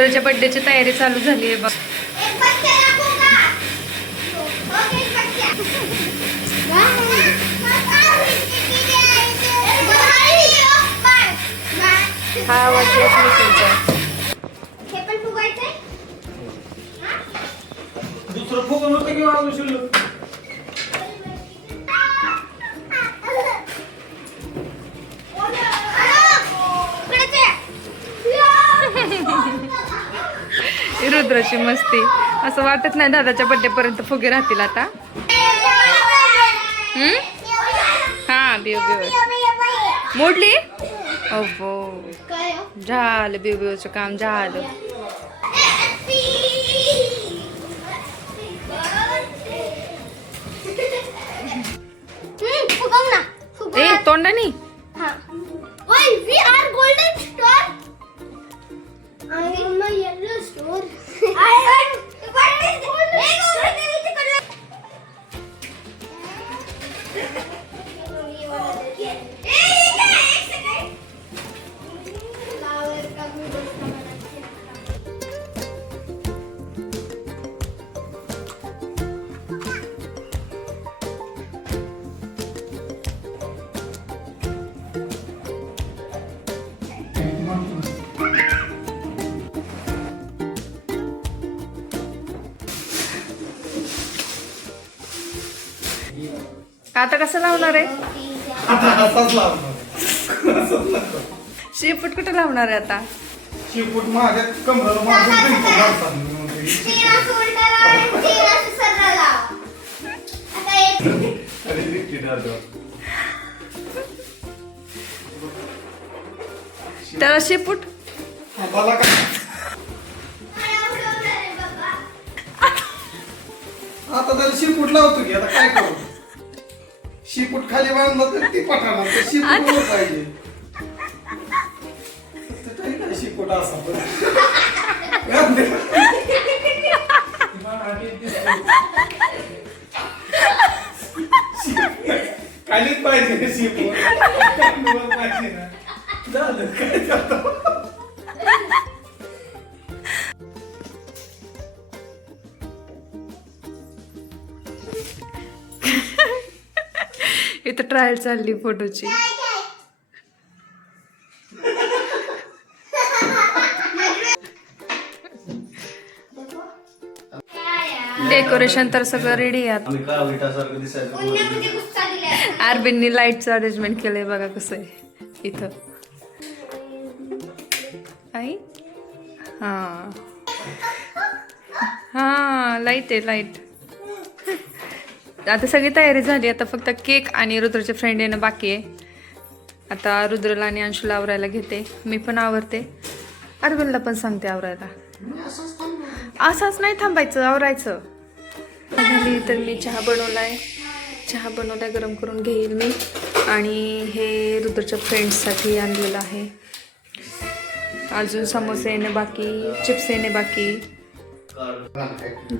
रुद्रच्या बर्थडेची तयारी चालू झाली आहे बघ. हा आवाज हे पण फुगायचंय. दुसरं फुगून होतं किंवा अजून शिल्लक रुद्राची मस्ती. असं वाटत नाही दादाच्या बर्थडे पर्यंत फुगे राहतील आता. हा बिव मोडली. अहो झालं बिवचं काम झालं. ए तोंडानी आता कसं लावणार आहे. शेपूट कुठं लावणार आहे आता. शेपूट माझ्या कमराला माझं त्याला शेपूट आता त्याला शेपूट लावतो की आता काय करू. शेपूट खाली बांधलं तर ती पठाणार शेपूट पाहिजे. शेपूट असा खालीच पाहिजे शेपूट पाहिजे ना. झालं काय जातं. इथं ट्रायल चालली फोटोची. डेकोरेशन तर सगळं रेडी आहे. आरबीननी लाईटचं अरेंजमेंट केलंय बघा कसं आहे इथं. आई हा हा लाईट आहे लाईट. आता सगळी तयारी झाली. आता फक्त केक आणि रुद्रचे फ्रेंड येणं बाकी आहे. आता रुद्रला आणि अंशूला आवरायला घेते. मी पण आवरते. अरविंदला पण सांगते आवरायला. असंच नाही थांबायचं आवरायचं. झाली तर मी चहा बनवलाय गरम करून घेईल मी. आणि हे रुद्रच्या फ्रेंड्ससाठी आणलेलं आहे. अजून समोसे येणे बाकी, चिप्स येणे बाकी.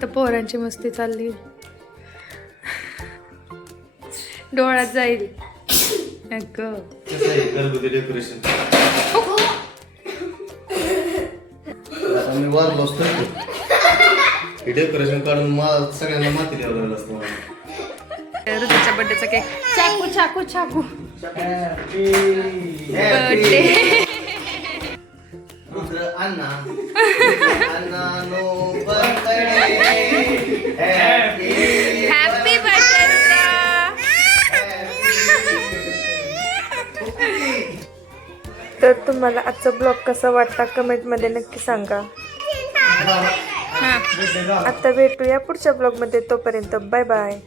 तर पोरांची मस्ती चालली. डोळ्यात जाईल. डेकोरेशन मी वार बसतो. हे डेकोरेशन काढून मला सगळ्यांना माती द्यावं असतं. रुद्रच्या बर्थडेचा केक. चाकू चाकू चाकू. बर्थडे रुद्र अण्णा अण्णा no birthday happy birthday Rudra. तर तुम्हाला आजचा ब्लॉग कसा वाटला कमेंटमध्ये नक्की सांगा. आता भेटूया पुढच्या ब्लॉगमध्ये. तोपर्यंत बाय बाय.